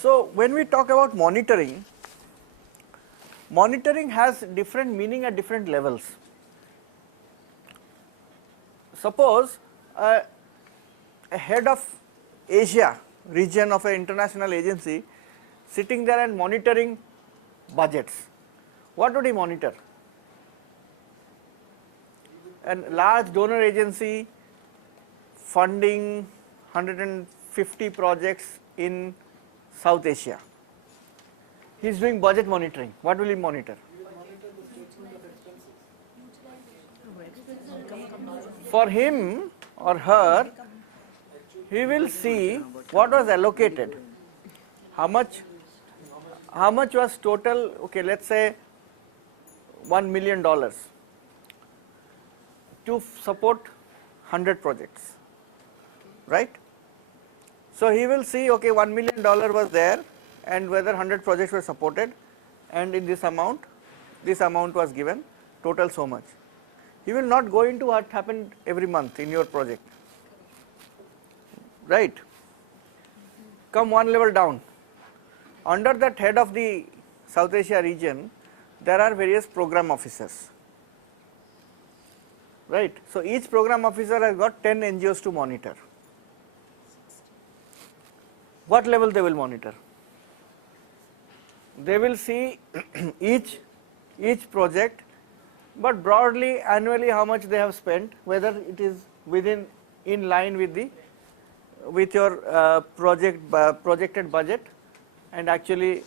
So when we talk about monitoring, monitoring has different meaning at different levels. Suppose a head of Asia region of an international agency sitting there and monitoring budgets. What would he monitor? A large donor agency funding 150 projects in South Asia. He is doing budget monitoring. What will he monitor? For him or her, he will see what was allocated, how much was total, okay, let's say $1 million to support 100 projects, right? So he will see, okay, $1 million was there and whether 100 projects were supported, and in this amount was given, total so much. He will not go into what happened every month in your project, right? Come one level down. Under that head of the South Asia region, there are various program officers, right? So each program officer has got 10 NGOs to monitor. What level they will monitor? They will see each project, but broadly annually how much they have spent, whether it is in line with your projected budget and actually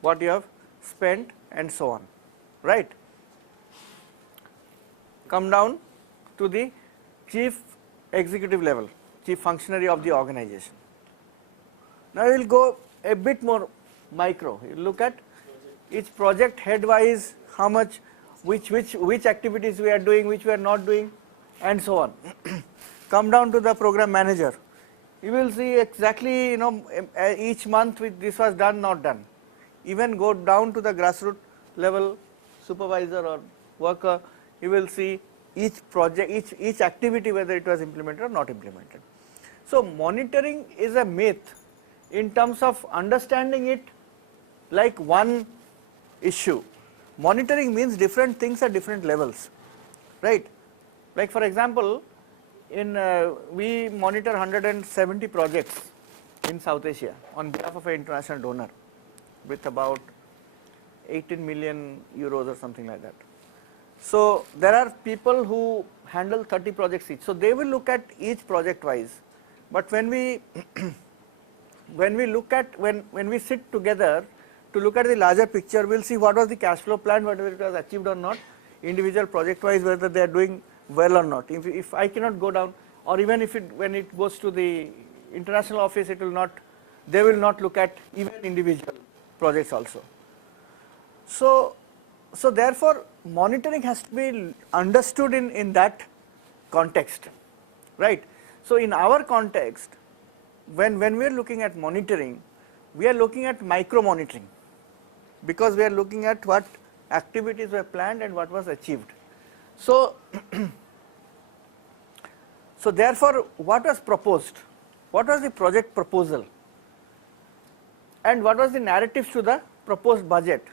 what you have spent and so on, right? Come down to the chief executive level, chief functionary of the organization. Now we will go a bit more micro. You look at each project head wise, how much, which activities we are doing, which we are not doing, and so on. Come down to the program manager. You will see exactly, each month this was done, not done. Even go down to the grassroots level supervisor or worker, you will see each project, each activity, whether it was implemented or not implemented. So monitoring is a myth in terms of understanding it like one issue. Monitoring means different things at different levels, right? Like for example, we monitor 170 projects in South Asia on behalf of an international donor with about 18 million euros or something like that. So there are people who handle 30 projects each. So they will look at each project wise. But when we sit together to look at the larger picture, we'll see what was the cash flow plan, whether it was achieved or not, individual project wise, whether they are doing well or not. If I cannot go down, or even when it goes to the international office, they will not look at even individual projects also. So therefore monitoring has to be understood in that context, right? So in our context, when we are looking at monitoring, we are looking at micro monitoring, because we are looking at what activities were planned and what was achieved. So therefore what was proposed, what was the project proposal, and what was the narratives to the proposed budget,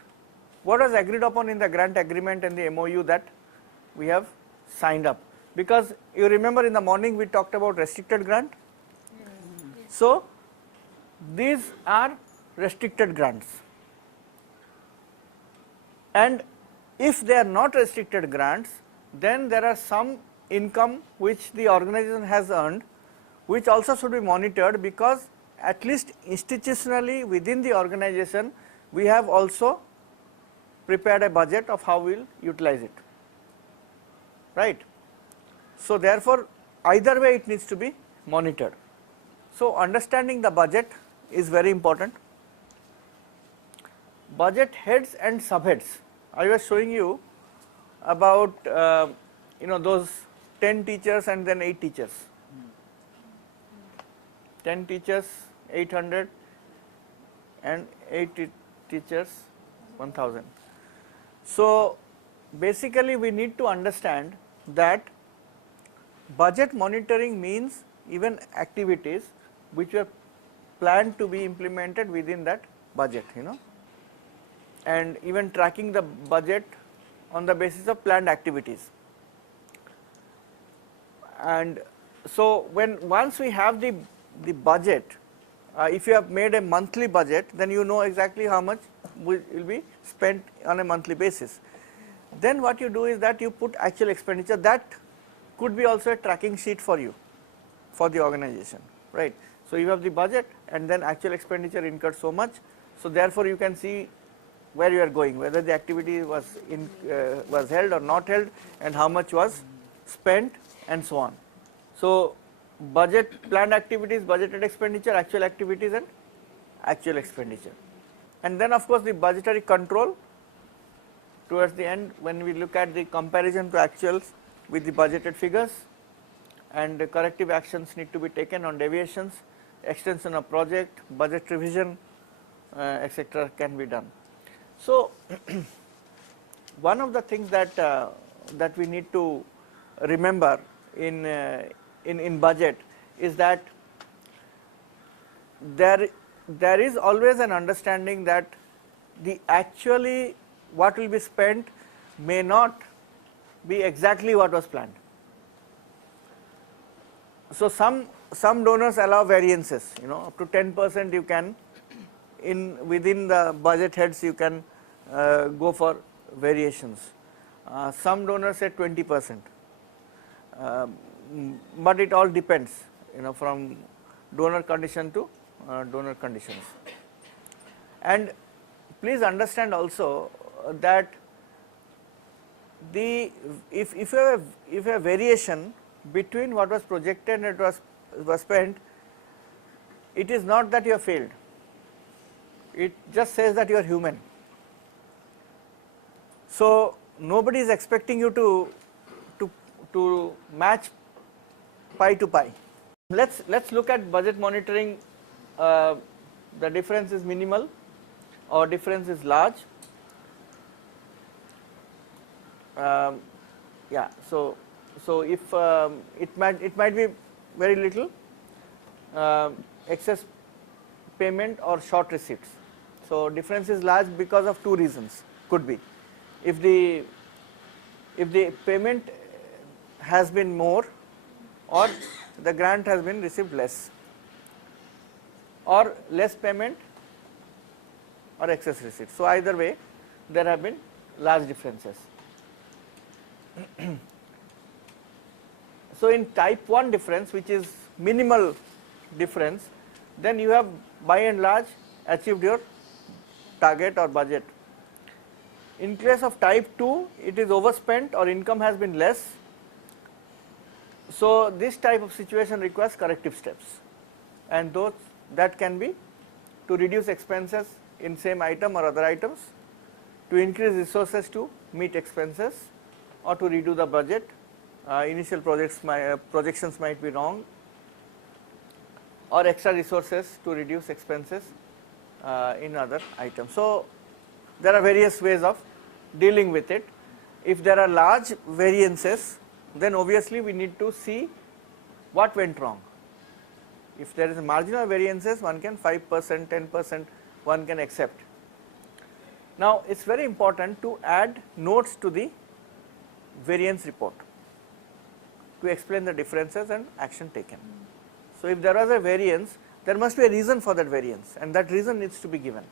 what was agreed upon in the grant agreement and the MOU that we have signed up. Because you remember in the morning we talked about restricted grant. So these are restricted grants, and if they are not restricted grants, then there are some income which the organization has earned, which also should be monitored, because at least institutionally within the organization we have also prepared a budget of how we will utilize it, right? So therefore either way it needs to be monitored. So understanding the budget is very important. Budget heads and subheads. I was showing you about those 10 teachers and then 8 teachers. 10 teachers 800 and 8 teachers 1000. So basically we need to understand that budget monitoring means even activities which were planned to be implemented within that budget, and even tracking the budget on the basis of planned activities. And so once we have the budget, if you have made a monthly budget, then you know exactly how much will be spent on a monthly basis. Then what you do is that you put actual expenditure. That could be also a tracking sheet for you, for the organization, right? So you have the budget and then actual expenditure incurred so much. So therefore you can see where you are going, whether the activity was held or not held, and how much was spent, and so on. So budget, planned activities, budgeted expenditure, actual activities, and actual expenditure. And then of course the budgetary control towards the end, when we look at the comparison to actuals with the budgeted figures, and the corrective actions need to be taken on deviations, extension of project, budget revision, etc. can be done. So one of the things that that we need to remember in budget is that there is always an understanding that the actually what will be spent may not be exactly what was planned. So some donors allow variances, up to 10% you can, within the budget heads you can go for variations. Some donors say 20%, but it all depends, from donor condition to donor conditions. And please understand also that if you have a variation between what was projected and what was spent, it is not that you have failed. It just says that you are human. So nobody is expecting you to match pi to pi. Let's look at budget monitoring. The difference is minimal or difference is large. Yeah, so if it might be very little excess payment or short receipts. So difference is large because of two reasons. Could be if the payment has been more, or the grant has been received less, or less payment or excess receipts. So either way there have been large differences. So in type 1 difference, which is minimal difference, then you have by and large achieved your target or budget. In case of type 2, it is overspent or income has been less. So this type of situation requires corrective steps, and those that can be to reduce expenses in same item or other items, to increase resources to meet expenses, or to redo the budget. Initial projections might be wrong, or extra resources to reduce expenses in other items. So there are various ways of dealing with it. If there are large variances, then obviously we need to see what went wrong. If there is a marginal variances, one can 5%, 10%, one can accept. Now it's very important to add notes to the variance report to explain the differences and action taken. So if there was a variance, there must be a reason for that variance, and that reason needs to be given.